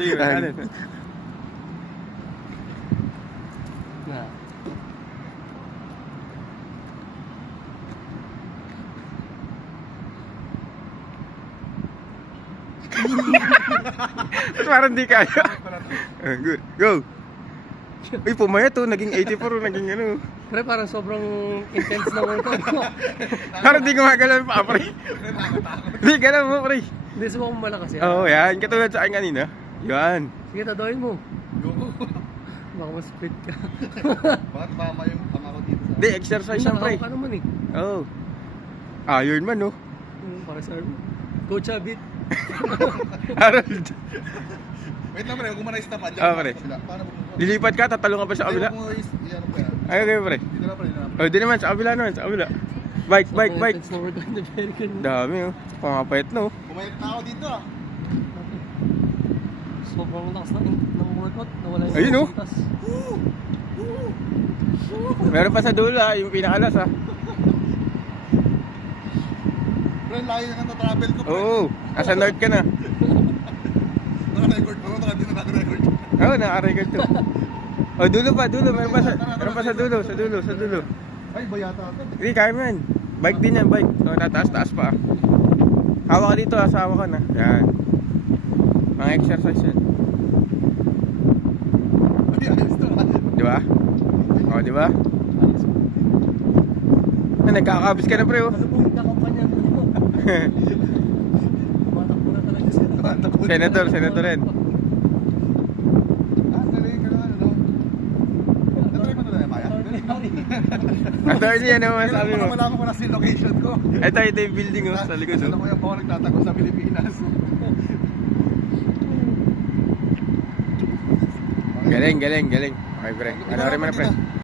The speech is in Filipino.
Sige, ano? Na. Ba't parang di kaya? Good. Go! Uy, pumayat to. Naging 84, naging ano. Pre, parang sobrang intense na workout mo. Parang di gumagalaw pa, pre. Di galaw mo, pre. Hindi, subukan mo malakas yan. Oo, yan. Katulad sa akin kanina. Yan. Sige, tadoin mo. Go. Baka mas fit ka. Bakit mama yung tama ko dito sa... Di, exercise yan, pre. Nakahawak ka naman eh. Oo. Iron man, no? Para sa Coach Abit. Harold. Wait lang, pre. Huwag mo na stop. Ah, pre. Paano mo? Lilipat ka, tatalong ka pa sa kabila. Huwag mo i-ano pa yan. Ay, okay, pre. Dito na, pre. Dito na. Oh, di naman, sa kabila naman, sa kabila. Bike, bike, bike. Intense na workout na very good. Dami, oh. Pangapayat, no? Pumayat na ako dito, ah. Sobrang lakas ng workout. Nawala yung Ayun, oh. butas. Meron pa sa dulo, ha? Yung pinakalas, ha? Pre, layo na ng travel ko, pre. Oo, nasa north ka na. Naka-record pa ba? Baka di na naka-record. Oo, naka-record to. Oh, dulo pa, dulo. Meron pa sa dulo, sa dulo, sa dulo. Ay, bayata ako. Hindi, kaya mo yan. Bike din yan, bike. Oh, nataas-taas pa. Hawak ka dito, asawa ka na. Yan. Mga exercise yan. Ay, ayos to, ah. Di ba? Oh, di ba? Nagkakabis ka na, pre, oh. Ano pong kakampanya mo? Tumatakbo na talaga siya. Senator rin. Ah, galing ka na, ano? Natry mo na na, Maya? Attorney, ano masabi mo? Malaman ko na si location ko. Ito yung building, oh, sa likod, Ano oh. ko yung bawal nagtatago sa Pilipinas. Galing. Okay, pre. Ano rin mo na, pre?